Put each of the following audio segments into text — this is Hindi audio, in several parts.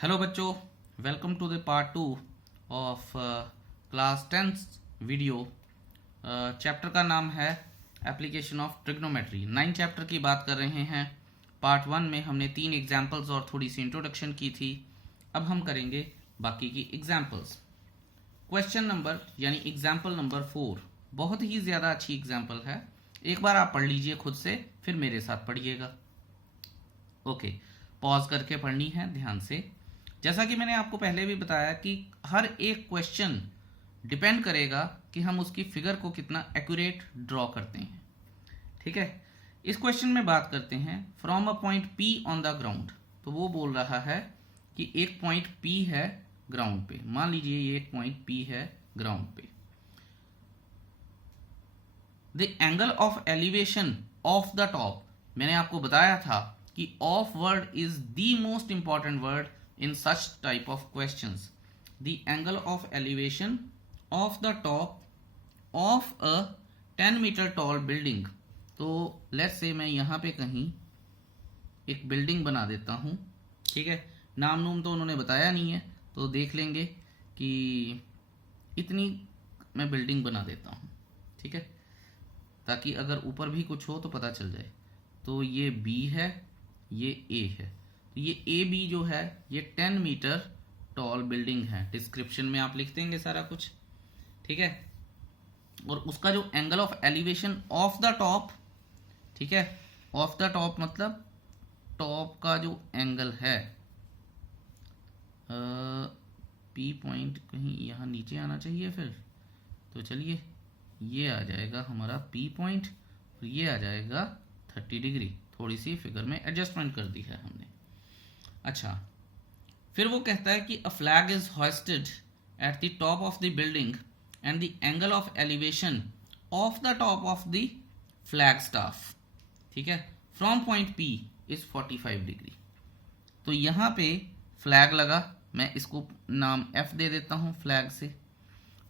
हेलो बच्चों, welcome to the part 2 of class 10 video. Chapter का नाम है एप्लीकेशन ऑफ ट्रिग्नोमेट्री। 9 चैप्टर की बात कर रहे हैं। पार्ट 1 में हमने 3 एग्जाम्पल्स और थोड़ी सी इंट्रोडक्शन की थी। अब हम करेंगे बाकी की एग्जाम्पल्स। क्वेश्चन नंबर यानी एग्जाम्पल नंबर 4 बहुत ही ज़्यादा अच्छी एग्जाम्पल है। एक बार आप पढ़ लीजिए खुद से, फिर मेरे साथ पढ़िएगा। ओके, पॉज करके पढ़नी है ध्यान से। जैसा कि मैंने आपको पहले भी बताया कि हर एक क्वेश्चन डिपेंड करेगा कि हम उसकी फिगर को कितना एक्यूरेट ड्रॉ करते हैं। ठीक है, इस क्वेश्चन में बात करते हैं from a point P on the ground. तो वो बोल रहा है कि एक पॉइंट पी है ग्राउंड पे। मान लीजिए ये एक पॉइंट पी है ग्राउंड पे। The angle of elevation of the top, मैंने आपको बताया था कि of word is the most important word in such type of questions. The angle of elevation of the top of a 10-meter tall building. तो let's say मैं यहाँ पे कहीं एक बिल्डिंग बना देता हूँ। ठीक है, नाम नूम तो उन्होंने बताया नहीं है, तो देख लेंगे कि इतनी मैं बिल्डिंग बना देता हूँ। ठीक है, ताकि अगर ऊपर भी कुछ हो तो पता चल जाए। तो ये B है, ये A है। तो ये ए बी जो है ये 10 मीटर टॉल बिल्डिंग है। डिस्क्रिप्शन में आप लिख देंगे सारा कुछ। ठीक है, और उसका जो angle of elevation of the top, ठीक है, ऑफ द टॉप मतलब टॉप का जो एंगल है, पी पॉइंट कहीं यहाँ नीचे आना चाहिए। फिर तो चलिए ये आ जाएगा हमारा पी पॉइंट और ये आ जाएगा 30 डिग्री। थोड़ी सी फिगर में एडजस्टमेंट कर दी है हमने। अच्छा, फिर वो कहता है कि a flag is hosted at the top of the building and the angle of elevation of the top of the flag staff, ठीक है, from point P is 45 degree. तो यहाँ पे फ्लैग लगा, मैं इसको नाम एफ दे देता हूँ फ्लैग से।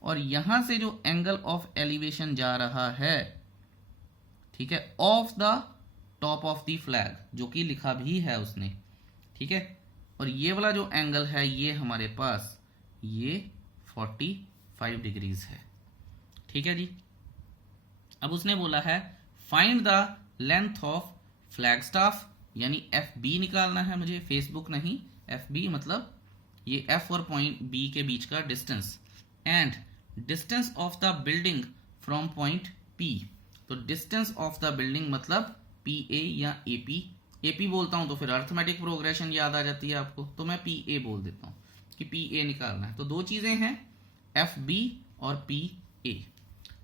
और यहाँ से जो एंगल ऑफ एलिवेशन जा रहा है, ठीक है, of the top of the flag, जो कि लिखा भी है उसने। ठीक है, और ये वाला जो एंगल है ये हमारे पास ये 45 डिग्रीज है। ठीक है जी। अब उसने बोला है find the length of flag staff, यानी एफ बी निकालना है मुझे, फेसबुक नहीं, एफ बी मतलब ये एफ और पॉइंट बी के बीच का distance, and distance of the building from point P. तो डिस्टेंस ऑफ द बिल्डिंग मतलब पी ए या ए पी। एपी बोलता हूं तो फिर अर्थमेटिक प्रोग्रेशन याद आ जाती है आपको, तो मैं पी ए बोल देता हूं कि पी ए निकालना है। तो दो चीजें हैं, एफ बी और पी ए।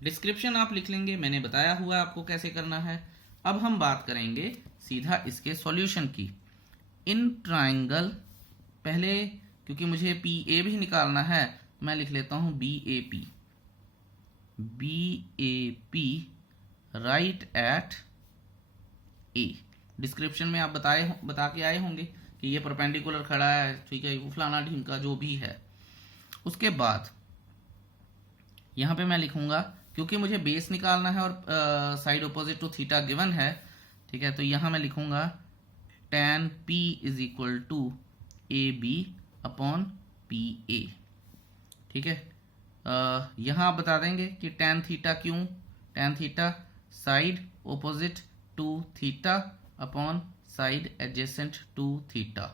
डिस्क्रिप्शन आप लिख लेंगे, मैंने बताया हुआ आपको कैसे करना है। अब हम बात करेंगे सीधा इसके सॉल्यूशन की। इन ट्राइंगल, पहले क्योंकि मुझे पी ए भी निकालना है मैं लिख लेता हूं B A P. B A P right at A. Description में आप बता के आए होंगे कि ये परपेंडिकुलर खड़ा है, ठीक है, वो फलाना ढींका जो भी है। उसके बाद यहाँ पे मैं लिखूंगा, क्योंकि मुझे बेस निकालना है और side opposite to theta given है, ठीक है, तो यहाँ मैं लिखूंगा tan p is equal to A B upon P A. ठीक है, यहाँ आप बता देंगे कि tan थीटा क्यों, tan theta side opposite to theta upon side adjacent to theta.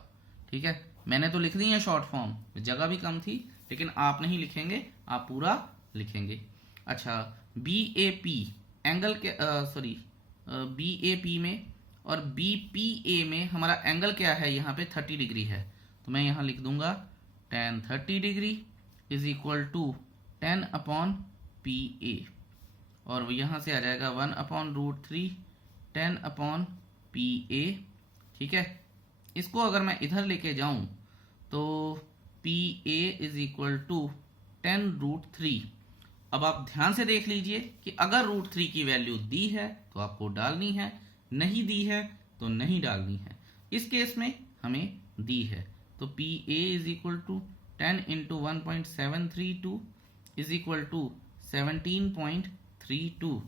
ठीक है, मैंने तो लिख दी है शॉर्ट फॉर्म, जगह भी कम थी, लेकिन आप नहीं लिखेंगे, आप पूरा लिखेंगे। अच्छा, बी ए पी एंगल के बी ए पी में और बी पी ए में हमारा एंगल क्या है, यहाँ पे 30 डिग्री है। तो मैं यहाँ लिख दूंगा tan 30 degree is equal to 10 upon P A, और यहाँ से आ जाएगा 1 अपॉन √3 10 अपॉन पी ए। ठीक है, इसको अगर मैं इधर लेके जाऊं तो P A is equal to 10√3। अब आप ध्यान से देख लीजिए कि अगर √3 की वैल्यू दी है तो आपको डालनी है, नहीं दी है तो नहीं डालनी है। इस केस में हमें दी है, तो P A is equal to 10 into 1.732 is equal to 17.32।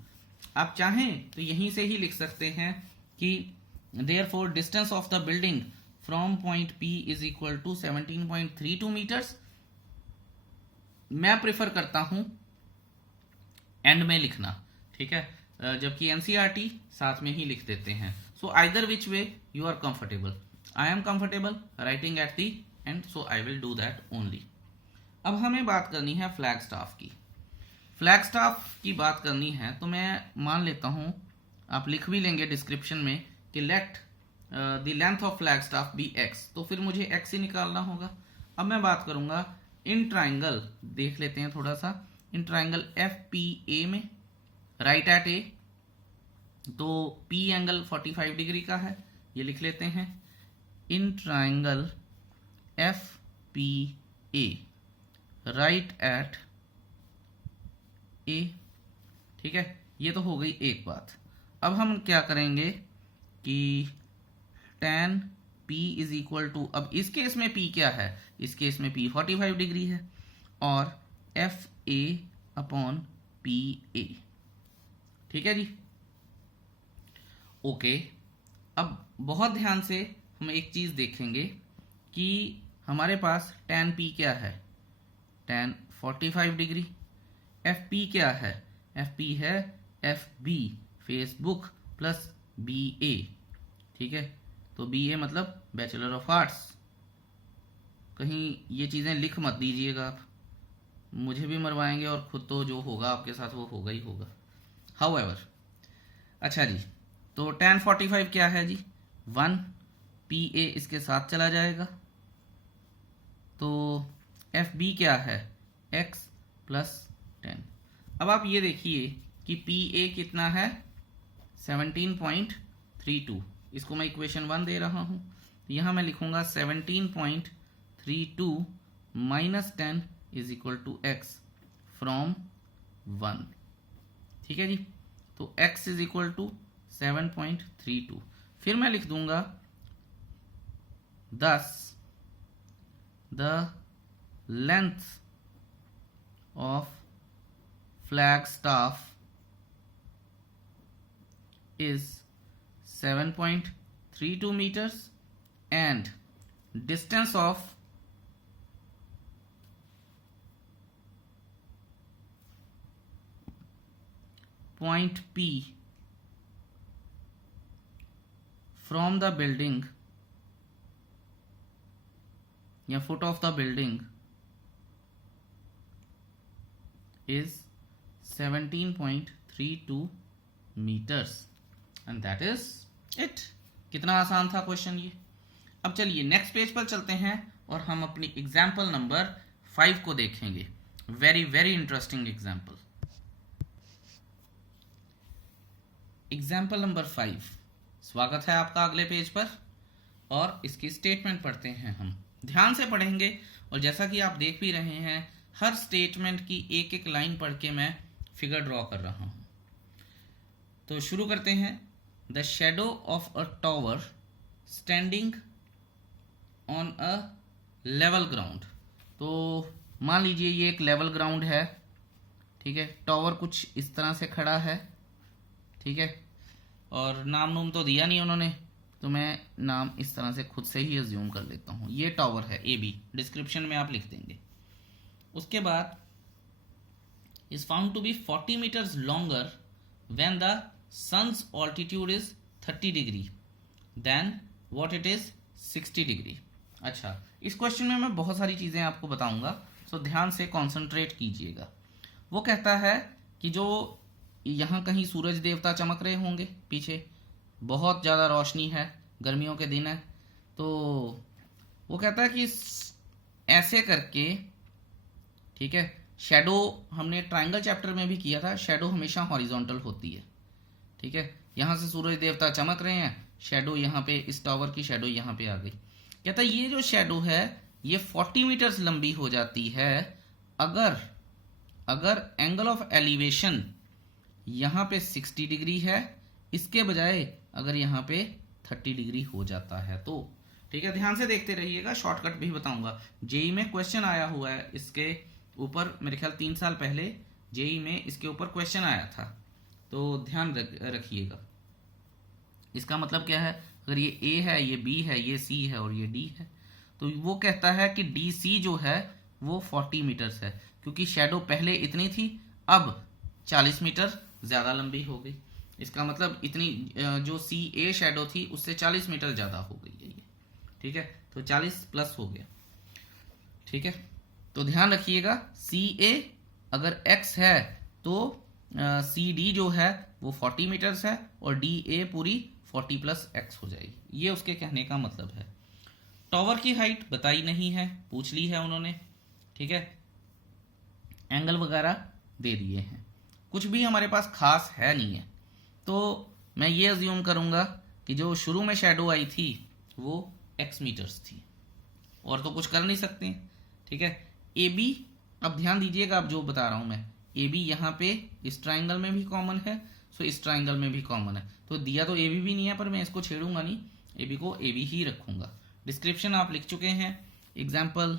आप चाहें तो यहीं से ही लिख सकते हैं कि therefore distance of the building from point P is equal to 17.32 meters. मैं प्रेफर करता हूं एंड में लिखना, ठीक है, जबकि एनसीईआरटी साथ में ही लिख देते हैं। So either which way you are comfortable, I am comfortable writing at the end, so I will do that only. अब हमें बात करनी है फ्लैग स्टाफ की। फ्लैग स्टाफ की बात करनी है तो मैं मान लेता हूं, आप लिख भी लेंगे डिस्क्रिप्शन में कि let the length of flag staff be x, तो फिर मुझे x ही निकालना होगा। अब मैं बात करूंगा इन ट्राइंगल, देख लेते हैं थोड़ा सा, इन ट्राइंगल FPA में राइट एट ए, तो P एंगल 45 डिग्री का है, ये लिख लेते हैं। In triangle FPA right at A, ठीक है, ये तो हो गई एक बात। अब हम क्या करेंगे कि tan P is equal to, अब इस केस में P क्या है, इस केस में P 45 डिग्री है, और FA अपॉन PA, ठीक है जी, ओके। अब बहुत ध्यान से हम एक चीज देखेंगे कि हमारे पास tan P क्या है, tan 45 डिग्री। FP क्या है, FP है FB फेसबुक प्लस BA, ठीक है, तो BA मतलब बैचलर ऑफ आर्ट्स। कहीं ये चीज़ें लिख मत दीजिएगा आप, मुझे भी मरवाएंगे और खुद तो जो होगा आपके साथ वो होगा ही होगा। हाउएवर, अच्छा जी, तो tan 45 क्या है जी 1, PA इसके साथ चला जाएगा, तो FB क्या है x प्लस 10। अब आप ये देखिए कि PA कितना है 17.32, इसको मैं इक्वेशन 1 दे रहा हूं, यहां मैं लिखूंगा 17.32 minus 10 is equal to x from 1, ठीक है जी, तो x इज इक्वल टू 7.32। फिर मैं लिख दूंगा 10 the length of flag staff is 7.32 meters and distance of point P from the building या foot of the building is 17.32 meters and that is it। कितना आसान था क्वेश्चन ये। अब चलिए नेक्स्ट पेज पर चलते हैं और हम अपनी एग्जाम्पल नंबर 5 को देखेंगे। Very very interesting example. Example number 5, स्वागत है आपका अगले पेज पर, और इसकी स्टेटमेंट पढ़ते हैं। हम ध्यान से पढ़ेंगे और जैसा कि आप देख भी रहे हैं हर स्टेटमेंट की एक एक लाइन पढ़ के मैं फिगर ड्रॉ कर रहा हूं। तो शुरू करते हैं। The shadow of a tower standing on a level ground, तो मान लीजिए ये एक लेवल ग्राउंड है, ठीक है, टावर कुछ इस तरह से खड़ा है, ठीक है, और नाम नूम तो दिया नहीं उन्होंने, तो मैं नाम इस तरह से खुद से ही अज्यूम कर लेता हूं। ये टावर है AB, डिस्क्रिप्शन में आप लिख देंगे। उसके बाद is found to be 40 meters longer when the sun's altitude is 30 degree then what it is 60 degree। अच्छा, इस क्वेश्चन में मैं बहुत सारी चीजें आपको बताऊंगा, सो ध्यान से कंसंट्रेट कीजिएगा। वो कहता है कि जो यहाँ कहीं सूरज देवता चमक रहे होंगे, पीछे बहुत ज़्यादा रोशनी है, गर्मियों के दिन है, तो वो कहता है कि ऐसे करके, ठीक है, शैडो हमने ट्रायंगल चैप्टर में भी किया था, शैडो हमेशा हॉरिजॉन्टल होती है, ठीक है, यहाँ से सूरज देवता चमक रहे हैं, शैडो यहाँ पे, इस टावर की शैडो यहाँ पे आ गई। कहता है ये जो शैडो है ये 40 मीटर्स लंबी हो जाती है अगर एंगल ऑफ एलिवेशन यहाँ पे 60 डिग्री है, इसके बजाय अगर यहाँ पे 30 डिग्री हो जाता है तो। ठीक है, ध्यान से देखते रहिएगा, शॉर्टकट भी बताऊंगा। जेई में क्वेश्चन आया हुआ है इसके ऊपर, मेरे ख्याल 3 साल पहले जेई में इसके ऊपर क्वेश्चन आया था, तो ध्यान रखिएगा। इसका मतलब क्या है, अगर ये ए है, ये बी है, ये सी है और ये डी है, तो वो कहता है कि डी सी जो है वो 40 मीटर्स है, क्योंकि शेडो पहले इतनी थी, अब 40 मीटर ज़्यादा लंबी हो गई। इसका मतलब इतनी जो सी ए शेडो थी उससे 40 मीटर ज़्यादा हो गई है ये। ठीक है, तो 40 प्लस हो गया। ठीक है, तो ध्यान रखिएगा, सी ए अगर एक्स है तो सी डी जो है वो 40 मीटर्स है और डी ए पूरी 40 प्लस एक्स हो जाएगी। ये उसके कहने का मतलब है। टॉवर की हाइट बताई नहीं है, पूछ ली है उन्होंने। ठीक है, एंगल वगैरह दे दिए हैं, कुछ भी हमारे पास खास है नहीं है। तो मैं ये अज्यूम करूंगा कि जो शुरू में शेडो आई थी वो एक्स मीटर्स थी, और तो कुछ कर नहीं सकते। ठीक है, ए बी, अब ध्यान दीजिएगा, अब जो बता रहा हूं मैं, ए बी यहाँ पे इस ट्राइंगल में भी कॉमन है, सो इस ट्राइंगल में भी कॉमन है। तो दिया तो ए बी भी नहीं है, पर मैं इसको छेड़ूंगा नहीं, ए बी को ए बी ही रखूंगा। डिस्क्रिप्शन आप लिख चुके हैं, एग्जाम्पल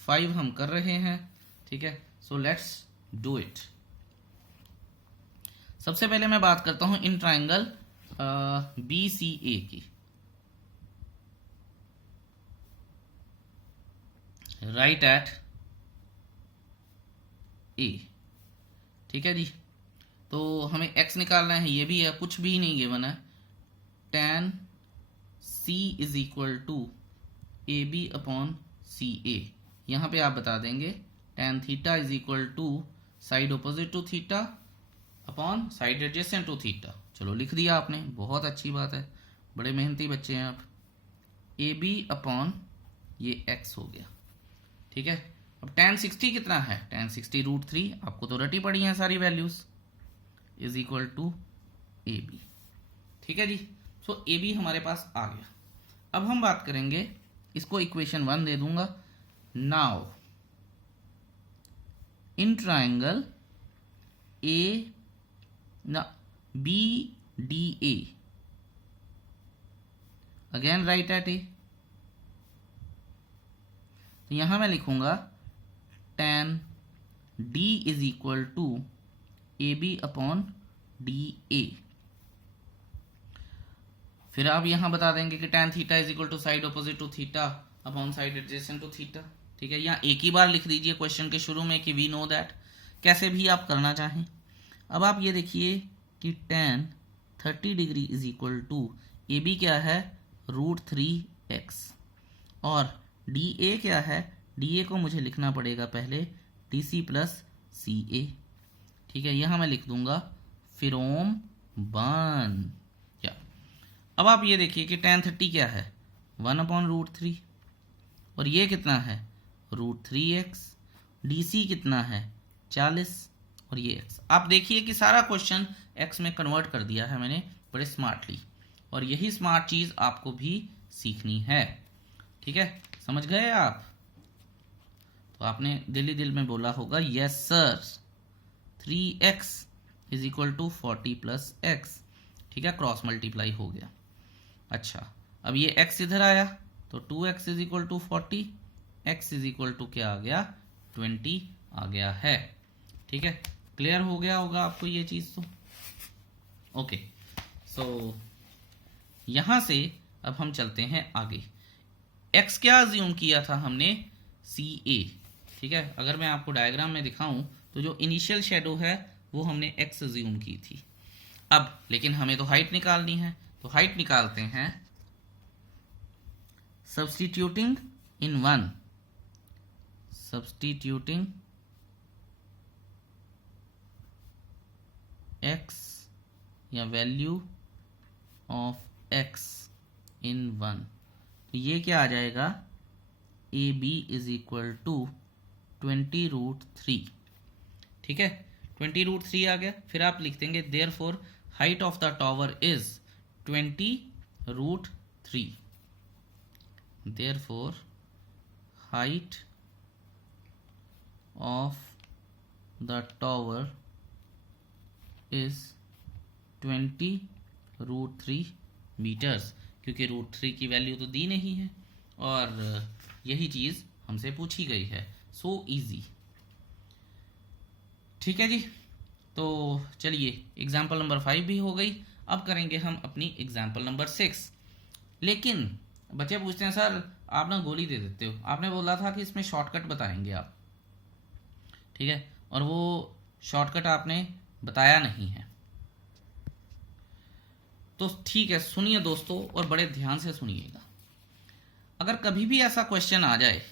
5 हम कर रहे हैं। ठीक है, सो लेट्स डू इट। सबसे पहले मैं बात करता हूं इन ट्राइंगल बी सी ए की। Right at A. ठीक है जी, तो हमें x निकालना है, ये भी है, कुछ भी नहीं गिवन है। tan c is equal to A B upon C A. यहाँ पे आप बता देंगे tan theta is equal to side opposite to theta upon side adjacent to theta. चलो लिख दिया आपने, बहुत अच्छी बात है, बड़े मेहनती बच्चे हैं आप। ए बी अपॉन ये x हो गया। ठीक है, अब tan 60 कितना है, tan 60 √3, आपको तो रटी पड़ी हैं सारी values, is equal to A B. ठीक है जी, सो ए बी हमारे पास आ गया। अब हम बात करेंगे, इसको इक्वेशन 1 दे दूंगा। नाउ इन ट्राइंगल ए ना B D A, again right at A, तो यहां मैं लिखूंगा tan d is equal to A B upon D A. फिर आप यहां बता देंगे कि tan theta is equal to side opposite to theta upon side adjacent to theta. ठीक है, यहाँ एक ही बार लिख दीजिए क्वेश्चन के शुरू में कि वी नो दैट, कैसे भी आप करना चाहें। अब आप ये देखिए कि tan 30 degree is equal to A B क्या है, √3x, और डी ए क्या है, डी ए को मुझे लिखना पड़ेगा पहले डी सी प्लस सी ए। ठीक है, यहां मैं लिख दूंगा फिरोम बन। क्या, अब आप ये देखिए कि tan 30 क्या है, 1/√3, और ये कितना है, √3x। डी सी कितना है, 40, और ये x। आप देखिए कि सारा क्वेश्चन x में कन्वर्ट कर दिया है मैंने बड़े स्मार्टली, और यही स्मार्ट चीज आपको भी सीखनी है। ठीक है, समझ गए आप? तो आपने दिल ही दिल में बोला होगा yes sir, 3x is equal to 40 plus x. ठीक है, क्रॉस मल्टीप्लाई हो गया। अच्छा, अब ये x इधर आया तो 2x is equal to 40, x is equal to क्या आ गया, 20 आ गया है। ठीक है, क्लियर हो गया होगा आपको ये चीज तो। ओके, सो यहां से अब हम चलते हैं आगे। x क्या अज्यूम किया था हमने, सी ए। ठीक है, अगर मैं आपको डायग्राम में दिखाऊं तो जो इनिशियल शेडो है वो हमने x अज्यूम की थी। अब लेकिन हमें तो हाइट निकालनी है, तो हाइट निकालते हैं सब्स्टिट्यूटिंग इन 1, सब्स्टिट्यूटिंग x या वैल्यू ऑफ x इन 1, तो ये क्या आ जाएगा, A B is equal to 20√3। ठीक है, 20√3 आ गया। फिर आप लिख देंगे therefore height of the tower is 20√3, therefore height of the tower is 20√3 meters, क्योंकि √3 की वैल्यू तो दी नहीं है और यही चीज हमसे पूछी गई है। So easy. ठीक है जी, तो चलिए एग्जाम्पल नंबर 5 भी हो गई। अब करेंगे हम अपनी एग्जाम्पल नंबर 6। लेकिन बच्चे पूछते हैं सर आप ना गोली दे देते हो, आपने बोला था कि इसमें शॉर्टकट बताएंगे आप, ठीक है, और वो शॉर्टकट आपने बताया नहीं है। तो ठीक है, सुनिए दोस्तों और बड़े ध्यान से सुनिएगा। अगर कभी भी ऐसा क्वेश्चन आ जाए,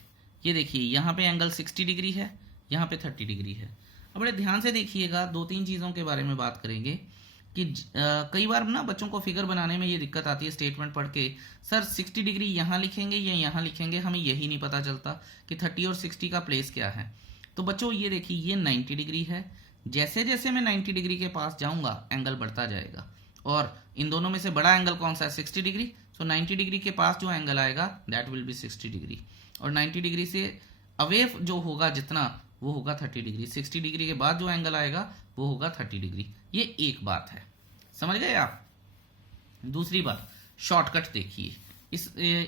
ये देखिए यहाँ पे एंगल 60 डिग्री है, यहाँ पे 30 डिग्री है। अब बड़े ध्यान से देखिएगा, दो तीन चीज़ों के बारे में बात करेंगे कि कई बार ना बच्चों को फिगर बनाने में ये दिक्कत आती है स्टेटमेंट पढ़ के, सर 60 डिग्री यहाँ लिखेंगे या यहाँ लिखेंगे, हमें यही नहीं पता चलता कि 30 और 60 का प्लेस क्या है। तो बच्चों ये देखिए, ये 90 डिग्री है, जैसे जैसे मैं 90 डिग्री के पास जाऊँगा एंगल बढ़ता जाएगा, और इन दोनों में से बड़ा एंगल कौन सा है, 60 डिग्री। सो 90 डिग्री के पास जो एंगल आएगा दैट विल बी 60 डिग्री, और 90 डिग्री से अवे जो होगा जितना वो होगा 30 डिग्री। 60 डिग्री के बाद जो एंगल आएगा वो होगा 30 डिग्री। ये एक बात है, समझ गए आप। दूसरी बात, शॉर्टकट देखिए,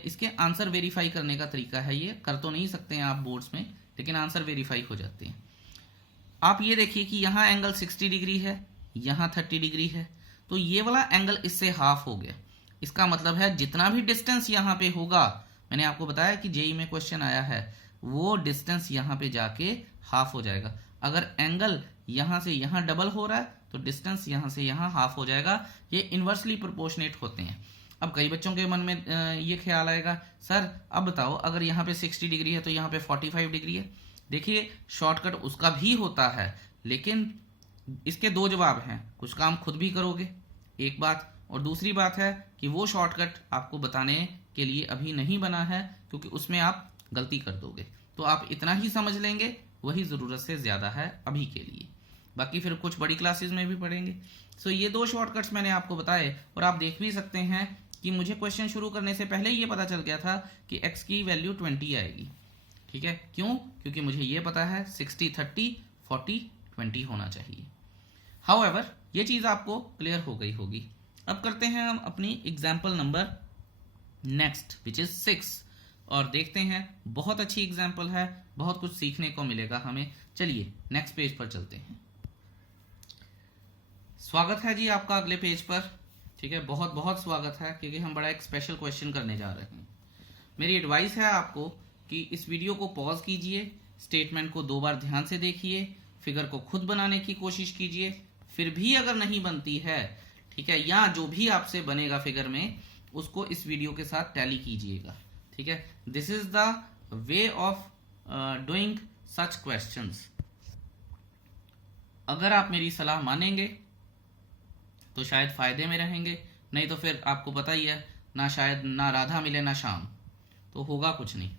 इसके आंसर वेरीफाई करने का तरीका है, ये कर तो नहीं सकते हैं आप बोर्ड्स में, लेकिन आंसर वेरीफाई हो जाते हैं। आप ये देखिए कि यहाँ एंगल 60 डिग्री है, यहाँ 30 डिग्री है, तो ये वाला एंगल इससे हाफ हो गया। इसका मतलब है जितना भी डिस्टेंस यहाँ पे होगा, मैंने आपको बताया कि जेई में क्वेश्चन आया है, वो डिस्टेंस यहाँ पे जाके हाफ हो जाएगा। अगर एंगल यहाँ से यहाँ डबल हो रहा है तो डिस्टेंस यहाँ से यहाँ हाफ हो जाएगा। ये इन्वर्सली प्रोपोर्शनेट होते हैं। अब कई बच्चों के मन में ये ख्याल आएगा, सर अब बताओ अगर यहाँ पे 60 डिग्री है तो यहाँ पे 45 डिग्री है। देखिए शॉर्टकट उसका भी होता है, लेकिन इसके दो जवाब हैं, कुछ काम खुद भी करोगे एक बात, और दूसरी बात है कि वो शॉर्टकट आपको बताने के लिए अभी नहीं बना है, क्योंकि उसमें आप गलती कर दोगे। तो आप इतना ही समझ लेंगे, वही ज़रूरत से ज़्यादा है अभी के लिए, बाकी फिर कुछ बड़ी क्लासेस में भी पढ़ेंगे। सो ये दो शॉर्टकट्स मैंने आपको बताए, और आप देख भी सकते हैं कि मुझे क्वेश्चन शुरू करने से पहले ये पता चल गया था कि x की वैल्यू 20 आएगी। ठीक है, क्यों? क्योंकि मुझे ये पता है 60 30 40 20 होना चाहिए। हाउएवर ये चीज़ आपको क्लियर हो गई होगी। अब करते हैं हम अपनी example number next which is 6, और देखते हैं, बहुत अच्छी एग्जाम्पल है, बहुत कुछ सीखने को मिलेगा हमें। चलिए नेक्स्ट पेज पर चलते हैं। स्वागत है जी आपका अगले पेज पर। ठीक है, बहुत बहुत स्वागत है, क्योंकि हम बड़ा एक स्पेशल क्वेश्चन करने जा रहे हैं। मेरी एडवाइस है आपको कि इस वीडियो को पॉज कीजिए, स्टेटमेंट को 2 बार ध्यान से देखिए, फिगर को खुद बनाने की कोशिश कीजिए, फिर भी अगर नहीं बनती है, ठीक है, या जो भी आपसे बनेगा फिगर में उसको इस वीडियो के साथ टैली कीजिएगा। ठीक है, this is the way of doing such questions. अगर आप मेरी सलाह मानेंगे तो शायद फायदे में रहेंगे, नहीं तो फिर आपको पता ही है, ना शायद ना राधा मिले ना श्याम, तो होगा कुछ नहीं।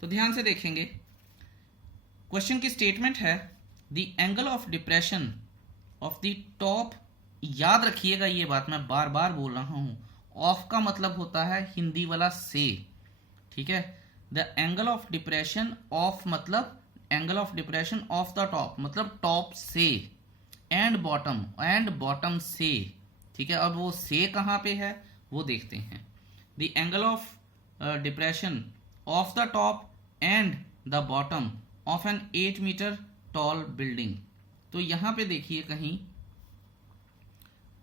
तो ध्यान से देखेंगे, क्वेश्चन की स्टेटमेंट है the angle of depression of the top. याद रखिएगा ये बात, मैं बार बार बोल रहा हूं, ऑफ का मतलब होता है हिंदी वाला से। ठीक है, the angle of depression of मतलब angle of depression of the top मतलब टॉप से, एंड बॉटम से। ठीक है, अब वो से कहां पे है वो देखते हैं। The angle of depression of the top and the bottom of an 8 meter tall building. तो यहां पे देखिए कहीं,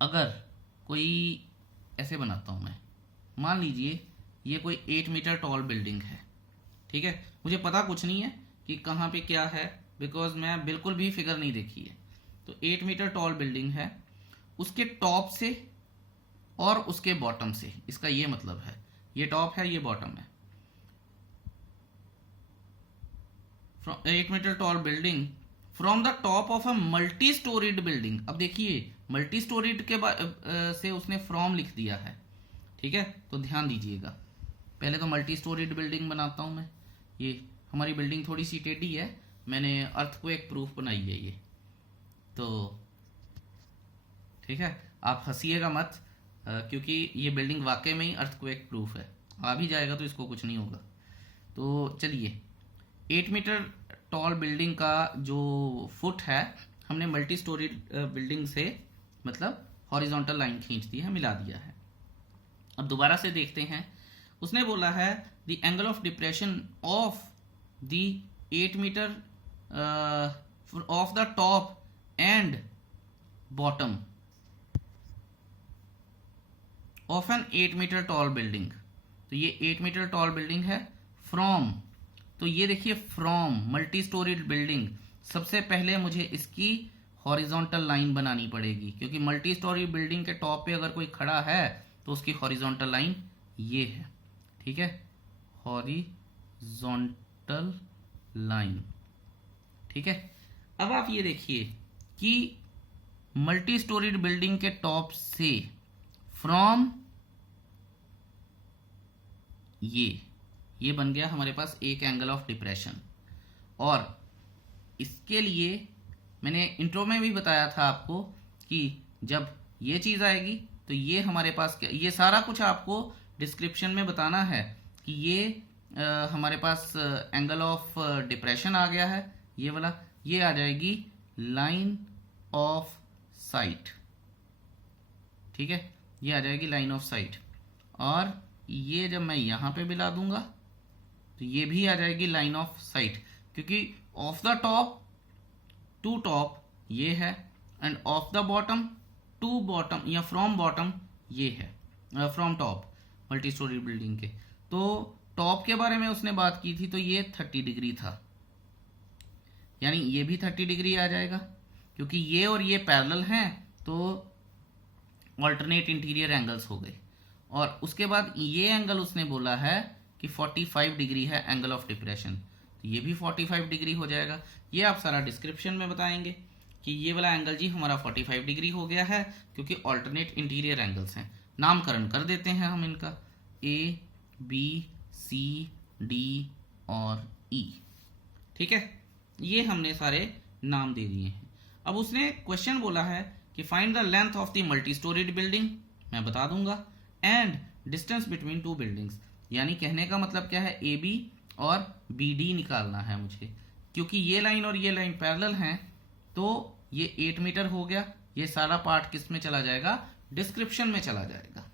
अगर कोई ऐसे बनाता हूं मैं, मान लीजिए ये कोई 8 मीटर टॉल बिल्डिंग है। ठीक है, मुझे पता कुछ नहीं है कि कहाँ पे क्या है, बिकॉज मैं बिल्कुल भी फिगर नहीं देखी है। तो 8 मीटर टॉल बिल्डिंग है, उसके टॉप से और उसके बॉटम से, इसका ये मतलब है ये टॉप है ये बॉटम है। 8 meter tall building from the top of a multi storeyed building. अब देखिए मल्टी स्टोरीड के से उसने फ्रॉम लिख दिया है। ठीक है, तो ध्यान दीजिएगा, पहले तो मल्टी स्टोरीड बिल्डिंग बनाता हूं मैं। ये हमारी बिल्डिंग थोड़ी सी टेढ़ी है, मैंने अर्थक्वेक प्रूफ बनाई है ये, तो ठीक है, आप हंसिएगा मत, क्योंकि ये बिल्डिंग वाकई में ही अर्थक्वेक प्रूफ है। आ भी जाएगा तो इसको कुछ नहीं होगा। तो चलिए, 8 मीटर टॉल बिल्डिंग का जो फुट है, हमने मल्टी स्टोरी बिल्डिंग से मतलब हॉरिजॉन्टल लाइन खींच दी है, मिला दिया है। अब दोबारा से देखते हैं, उसने बोला है the angle of depression of the 8 meter of the top and bottom of an 8 meter tall building. तो ये 8 मीटर टॉल बिल्डिंग है। फ्रॉम, तो ये देखिए फ्रॉम मल्टी स्टोरीड बिल्डिंग, सबसे पहले मुझे इसकी हॉरिजॉन्टल लाइन बनानी पड़ेगी, क्योंकि मल्टी स्टोरी बिल्डिंग के टॉप पे अगर कोई खड़ा है तो उसकी हॉरिजॉन्टल लाइन ये है, ठीक है, हॉरिजॉन्टल लाइन, ठीक है। अब आप ये देखिए कि मल्टी स्टोरीड बिल्डिंग के टॉप से फ्रॉम ये बन गया हमारे पास एक एंगल ऑफ डिप्रेशन। और इसके लिए मैंने इंट्रो में भी बताया था आपको कि जब ये चीज आएगी तो ये हमारे पास क्या, ये सारा कुछ आपको डिस्क्रिप्शन में बताना है कि ये हमारे पास एंगल ऑफ डिप्रेशन आ गया है, ये वाला, ये आ जाएगी लाइन ऑफ साइट, ठीक है, ये आ जाएगी लाइन ऑफ साइट। और ये जब मैं यहां पे मिला दूंगा तो ये भी आ जाएगी लाइन ऑफ साइट, क्योंकि of the top to top ये है and of the bottom to bottom या फ्रॉम बॉटम ये है, from top multi storey building के। तो टॉप के बारे में उसने बात की थी तो ये 30 डिग्री था, यानी ये भी 30 डिग्री आ जाएगा, क्योंकि ये और ये पैरेलल हैं तो ऑल्टरनेट इंटीरियर एंगल्स हो गए। और उसके बाद ये एंगल उसने बोला है कि 45 डिग्री है एंगल ऑफ डिप्रेशन, तो ये भी 45 डिग्री हो जाएगा। ये आप सारा डिस्क्रिप्शन में बताएंगे कि ये वाला एंगल जी हमारा 45 डिग्री हो गया है, क्योंकि ऑल्टरनेट इंटीरियर एंगल्स हैं। नामकरण कर देते हैं हम इनका, ए बी सी डी और ई, ठीक है, ये हमने सारे नाम दे दिए हैं। अब उसने क्वेश्चन बोला है कि find the length of the multi storeyed building, मैं बता दूंगा, and distance between two buildings, यानी कहने का मतलब क्या है, ए बी और बी डी निकालना है मुझे, क्योंकि ये लाइन और ये लाइन पैरेलल हैं तो ये 8 मीटर हो गया। ये सारा पार्ट किस में चला जाएगा, डिस्क्रिप्शन में चला जाएगा,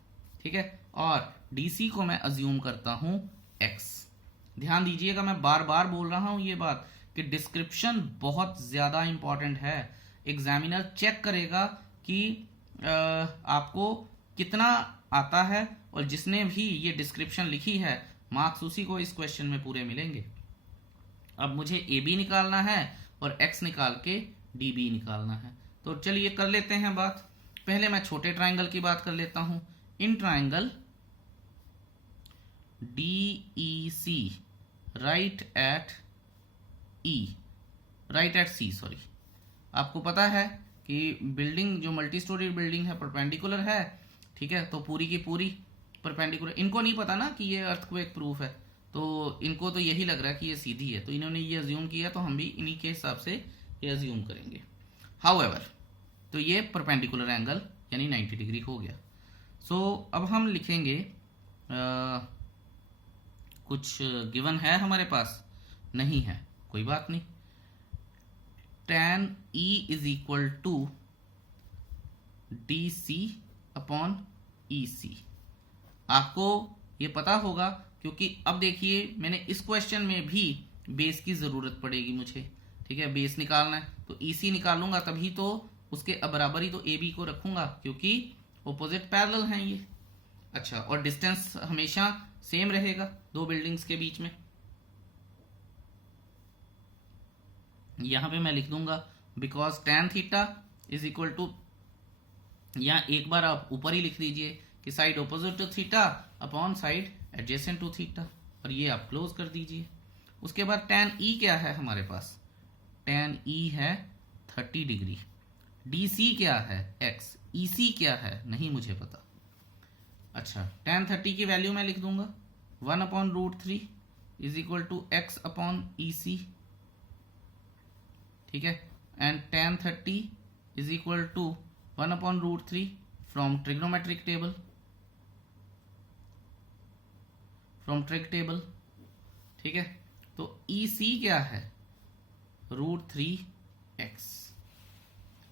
ठीक है। और डीसी को मैं अज्यूम करता हूं एक्स। ध्यान दीजिएगा, मैं बार बार बोल रहा हूं ये बात कि डिस्क्रिप्शन बहुत ज्यादा इंपॉर्टेंट है। एग्जामिनर चेक करेगा कि आपको कितना आता है, और जिसने भी ये डिस्क्रिप्शन लिखी है मार्क्स उसी को इस क्वेश्चन में पूरे मिलेंगे। अब मुझे ए बी निकालना है और एक्स निकाल के डी बी निकालना है, तो चलिए कर लेते हैं बात। पहले मैं छोटे ट्राइंगल की बात कर लेता हूं। In triangle D E C right at C, sorry, आपको पता है कि बिल्डिंग जो मल्टी स्टोरी बिल्डिंग है परपेंडिकुलर है, ठीक है, तो पूरी की पूरी परपेंडिकुलर। इनको नहीं पता ना कि ये अर्थक्वेक प्रूफ है, तो इनको तो यही लग रहा है कि ये सीधी है, तो इन्होंने ये अज्यूम किया, तो हम भी इन्हीं के हिसाब से ये अज्यूम करेंगे। हाउएवर, तो ये परपेंडिकुलर एंगल यानी 90 डिग्री हो गया। सो अब हम लिखेंगे कुछ गिवन है हमारे पास, नहीं है, कोई बात नहीं। tan E is equal to D C upon E C. आपको ये पता होगा, क्योंकि अब देखिए मैंने इस क्वेश्चन में भी बेस की जरूरत पड़ेगी मुझे, ठीक है, बेस निकालना है तो ईसी निकालूंगा तभी तो उसके बराबर ही तो ए बी को रखूंगा, क्योंकि ऑपोजिट पैरेलल हैं ये। अच्छा, और डिस्टेंस हमेशा सेम रहेगा दो बिल्डिंग्स के बीच में। यहां पे मैं लिख दूंगा because tan theta is equal to, या एक बार आप ऊपर ही लिख दीजिए कि side opposite to theta upon side adjacent to theta, और ये आप क्लोज कर दीजिए। उसके बाद tan E क्या है हमारे पास, tan E है 30 डिग्री। DC क्या है x, EC क्या है नहीं मुझे पता। अच्छा, tan 30 की वैल्यू मैं लिख दूंगा 1/√3 is equal to x upon EC, ठीक है, and tan 30 is equal to 1/√3 from trigonometric table, ठीक है। तो EC क्या है, √3x,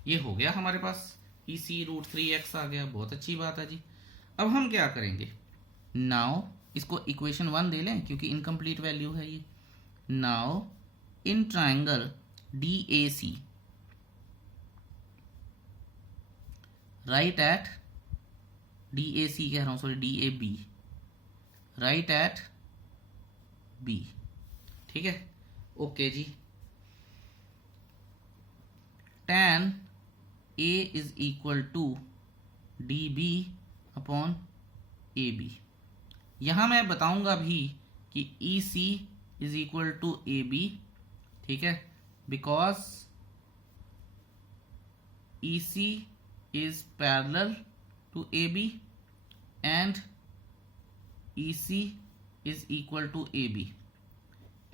ये हो गया हमारे पास, EC √3x आ गया, बहुत अच्छी बात है जी। अब हम क्या करेंगे, नाउ इसको इक्वेशन 1 दे लें क्योंकि इनकम्प्लीट वैल्यू है ये। Now in triangle DAC right at DAC कह रहा हूं, sorry DAB right at B. ठीक है, ओके जी। tan A is equal to D B upon A B. यहां मैं बताऊंगा भी कि E C is equal to A B. ठीक है, because E C is parallel to A B and E C is equal to A B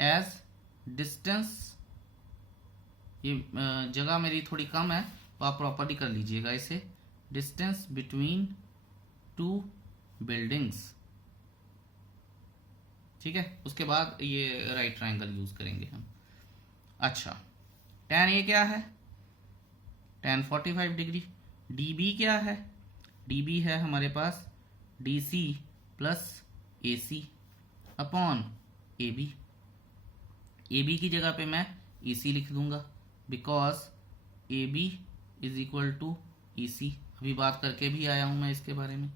as distance. ये जगह मेरी थोड़ी कम है तो आप प्रॉपर्ली कर लीजिएगा इसे। Distance between two buildings. ठीक है, उसके बाद ये राइट ट्रायंगल यूज करेंगे हम। अच्छा, tan A क्या है? tan 45 degree. dB क्या है? dB है हमारे पास DC plus AC upon AB। AB की जगह पे मैं EC लिख दूंगा because AB is equal to EC। अभी बात करके भी आया हूं मैं इसके बारे में।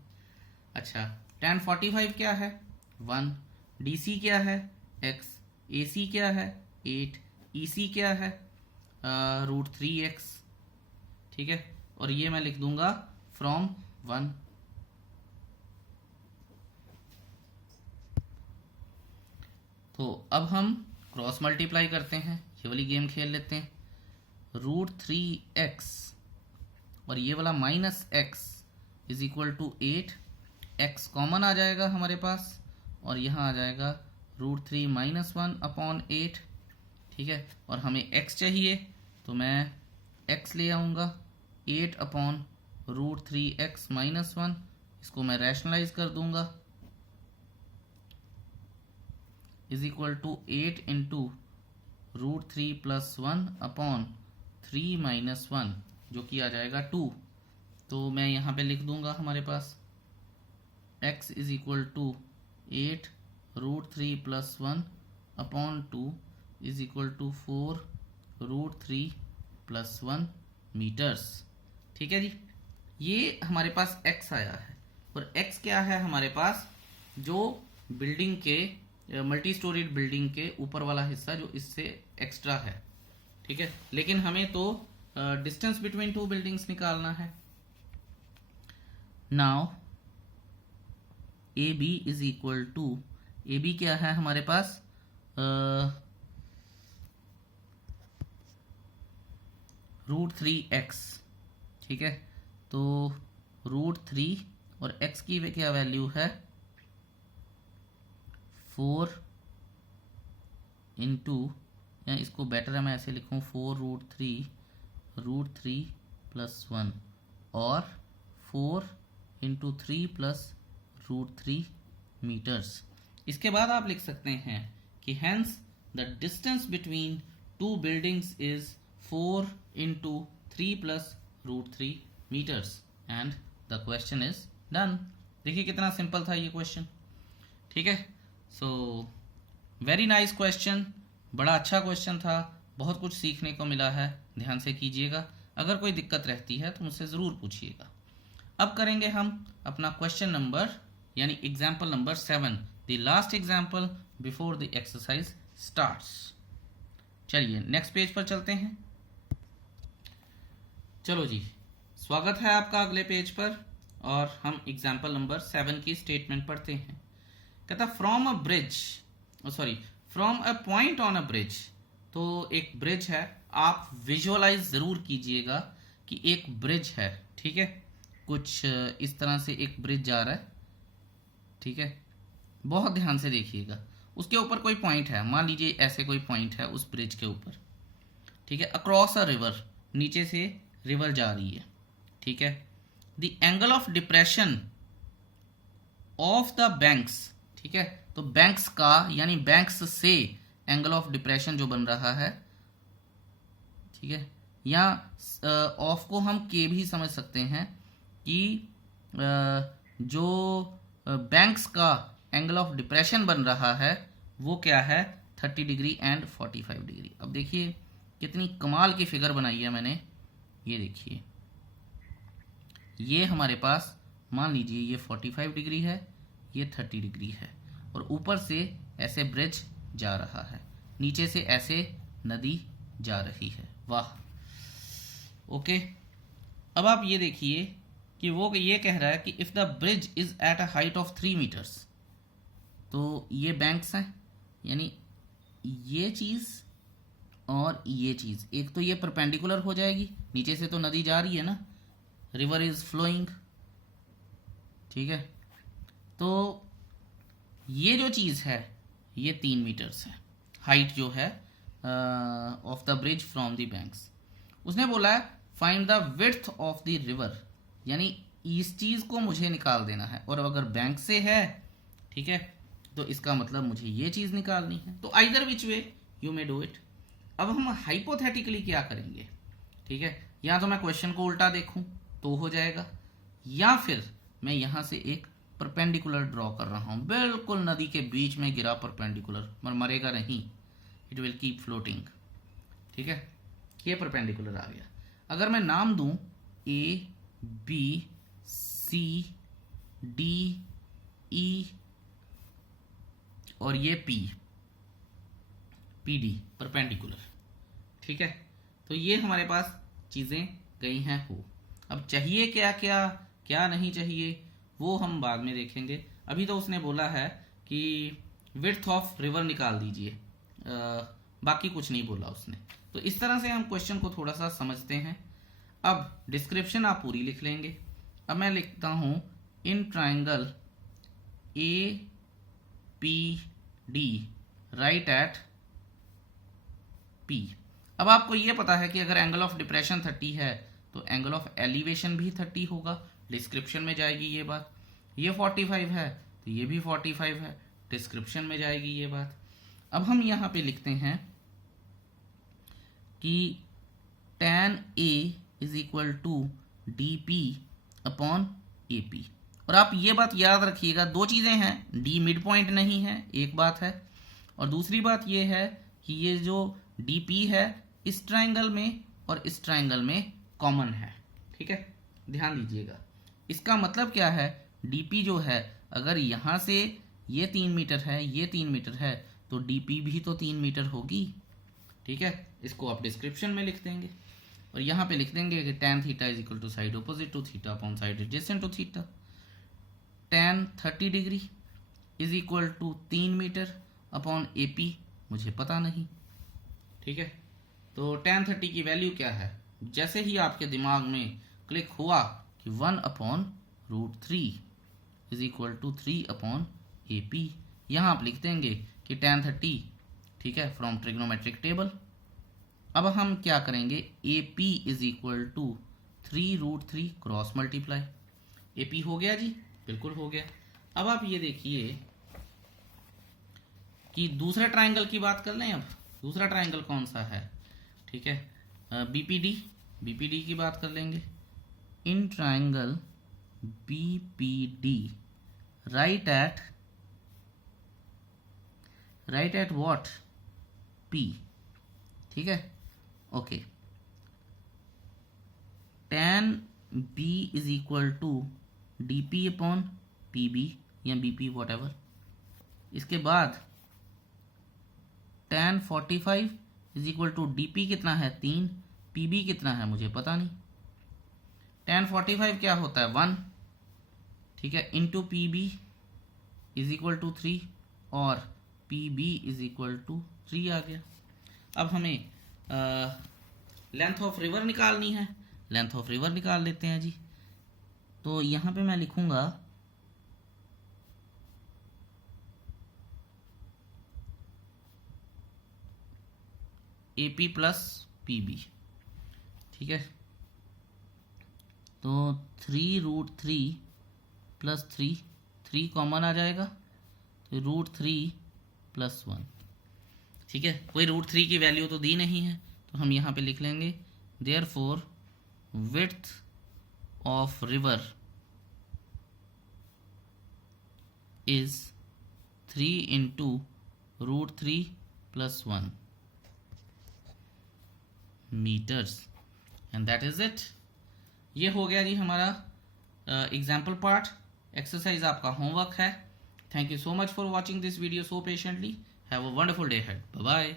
अच्छा, tan 45 क्या है? 1। DC क्या है? X। AC क्या है? 8। EC क्या है? √3x। ठीक है, और ये मैं लिख दूंगा फ्रॉम 1। तो अब हम क्रॉस मल्टीप्लाई करते हैं, ये वाली गेम खेल लेते हैं। √3x और ये वाला -x is equal to 8। x common आ जाएगा हमारे पास और यहाँ आ जाएगा √3 - 1 अपॉन 8। ठीक है, और हमें x चाहिए तो मैं x ले आऊँगा 8 अपॉन √3x - 1। इसको मैं रैशनलाइज कर दूंगा is equal to 8 into √3 + 1 upon 3 - 1 जो कि आ जाएगा 2। तो मैं यहाँ पे लिख दूंगा हमारे पास x is equal to 8 √3 + 1 upon 2 is equal to 4 √3 + 1 meters. ठीक है जी, ये हमारे पास x आया है। और x क्या है हमारे पास? जो बिल्डिंग के मल्टी स्टोरीड बिल्डिंग के ऊपर वाला हिस्सा जो इससे एक्स्ट्रा है। ठीक है, लेकिन हमें तो डिस्टेंस बिटवीन टू बिल्डिंग्स निकालना है। Now A B is equal to, A B क्या है हमारे पास? √3x। ठीक है, तो √3 और x की क्या वैल्यू है? 4 इंटू, या इसको बेटर है मैं ऐसे लिखूं 4 √3 + 1 और 4 इंटू 3 + √3 मीटर्स। इसके बाद आप लिख सकते हैं कि hence the distance between two buildings is 4 into 3 + √3 meters and the question is done. देखिए कितना सिंपल था ये क्वेश्चन। ठीक है, सो वेरी नाइस क्वेश्चन, बड़ा अच्छा क्वेश्चन था, बहुत कुछ सीखने को मिला है। ध्यान से कीजिएगा, अगर कोई दिक्कत रहती है तो मुझसे ज़रूर पूछिएगा। अब करेंगे हम अपना क्वेश्चन नंबर यानी example number 7, the last example before the exercise starts. चलिए नेक्स्ट पेज पर चलते हैं। चलो जी, स्वागत है आपका अगले पेज पर और हम एग्जाम्पल नंबर 7 की स्टेटमेंट पढ़ते हैं। कहता from a bridge, from a point on a bridge. तो एक ब्रिज है, आप विजुअलाइज जरूर कीजिएगा कि एक ब्रिज है। ठीक है, कुछ इस तरह से एक ब्रिज जा रहा है। ठीक है, बहुत ध्यान से देखिएगा। उसके ऊपर कोई पॉइंट है, मान लीजिए ऐसे कोई पॉइंट है उस ब्रिज के ऊपर। ठीक है, अक्रॉस अ रिवर, नीचे से रिवर जा रही है। ठीक है, the angle of depression of the banks. ठीक है, तो बैंक्स का यानी बैंक्स से एंगल ऑफ डिप्रेशन जो बन रहा है। ठीक है, या ऑफ को हम के भी समझ सकते हैं कि जो बैंक्स का एंगल ऑफ डिप्रेशन बन रहा है वो क्या है? 30 डिग्री एंड 45 डिग्री। अब देखिए कितनी कमाल की फिगर बनाई है मैंने। ये देखिए, ये हमारे पास मान लीजिए ये 45 डिग्री है, ये 30 डिग्री है। और ऊपर से ऐसे ब्रिज जा रहा है, नीचे से ऐसे नदी जा रही है। वाह, ओके। अब आप ये देखिए कि वो ये कह रहा है कि if the bridge is at a height of 3 meters, तो ये बैंक्स हैं, यानी ये चीज और ये चीज, एक तो ये परपेंडिकुलर हो जाएगी, नीचे से तो नदी जा रही है ना, रिवर इज फ्लोइंग, ठीक है। तो ये जो चीज है ये 3 मीटर्स है, हाइट जो है of the bridge from the banks. उसने बोला है find the width of the river, यानी इस चीज को मुझे निकाल देना है, और अगर बैंक से है, ठीक है, तो इसका मतलब मुझे ये चीज निकालनी है। तो either which way you may do it. अब हम हाइपोथेटिकली क्या करेंगे, ठीक है, या तो मैं क्वेश्चन को उल्टा देखूं तो हो जाएगा, या फिर मैं यहां से एक परपेंडिकुलर ड्रॉ कर रहा हूं, बिल्कुल नदी के बीच में गिरा परपेंडिकुलर, मरेगा नहीं, इट विल कीप फ्लोटिंग, ठीक है। ये परपेंडिकुलर आ गया। अगर मैं नाम दूं A B C D E और ये पी डी परपेंडिकुलर, ठीक है। तो ये हमारे पास चीजें गई हैं हो। अब चाहिए क्या क्या क्या नहीं चाहिए वो हम बाद में देखेंगे। अभी तो उसने बोला है कि विड्थ ऑफ रिवर निकाल दीजिए, बाकी कुछ नहीं बोला उसने। तो इस तरह से हम क्वेश्चन को थोड़ा सा समझते हैं। अब डिस्क्रिप्शन आप पूरी लिख लेंगे। अब मैं लिखता हूं in triangle A P D right at P. अब आपको यह पता है कि अगर एंगल ऑफ डिप्रेशन 30 है तो एंगल ऑफ एलिवेशन भी 30 होगा, डिस्क्रिप्शन में जाएगी ये बात। ये 45 है तो ये भी 45 है, डिस्क्रिप्शन में जाएगी ये बात। अब हम यहां पे लिखते हैं कि tan A is equal to D P upon A P. और आप ये बात याद रखिएगा, दो चीजें हैं, डी मिड पॉइंट नहीं है एक बात है, और दूसरी बात ये है कि ये जो डी पी है इस ट्राइंगल में और इस ट्राइंगल में कॉमन है, ठीक है, ध्यान दीजिएगा। इसका मतलब क्या है, डीपी जो है अगर यहां से ये 3 मीटर है, ये 3 मीटर है, तो डीपी भी तो 3 मीटर होगी, ठीक है। इसको आप डिस्क्रिप्शन में लिख देंगे और यहां पे लिख देंगे कि tan theta is equal to side opposite to theta upon side adjacent to theta. tan 30 degree is equal to 3 meter upon AP, मुझे पता नहीं, ठीक है। तो tan 30 की वैल्यू क्या है, जैसे ही आपके दिमाग में क्लिक हुआ कि 1/√3 इज इक्वल टू 3/AP, यहां आप लिख देंगे कि tan 30, ठीक है, फ्रॉम ट्रिग्नोमेट्रिक टेबल। अब हम क्या करेंगे, AP is equal to 3√3 cross multiply, AP हो गया जी, बिल्कुल हो गया। अब आप ये देखिए कि दूसरे ट्राइंगल की बात कर लें। अब दूसरा ट्राइंगल कौन सा है, ठीक है, बीपीडी की बात कर लेंगे। In triangle BPD right at what, P, ठीक है, okay. tan B is equal to DP upon PB या बीपी वॉट एवर। इसके बाद tan 45 is equal to DP कितना है 3, पीबी कितना है मुझे पता नहीं। tan 45 क्या होता है 1, ठीक है, into PB is equal to 3 और पीबी इज इक्वल टू 3 आ गया। अब हमें लेंथ ऑफ रिवर निकालनी है, लेंथ ऑफ रिवर निकाल लेते हैं जी। तो यहां पे मैं लिखूंगा AP प्लस PB, ठीक है। तो 3√3 प्लस 3 कॉमन आ जाएगा, तो √3 प्लस 1, ठीक है। कोई √3 की वैल्यू तो दी नहीं है, तो हम यहाँ पे लिख लेंगे therefore width of river is 3 into √3 plus 1 meters, and that is it. ये हो गया जी हमारा एग्जाम्पल पार्ट। एक्सरसाइज आपका होमवर्क है, Thank you so much for watching this video so patiently. Have a wonderful day ahead. Bye bye.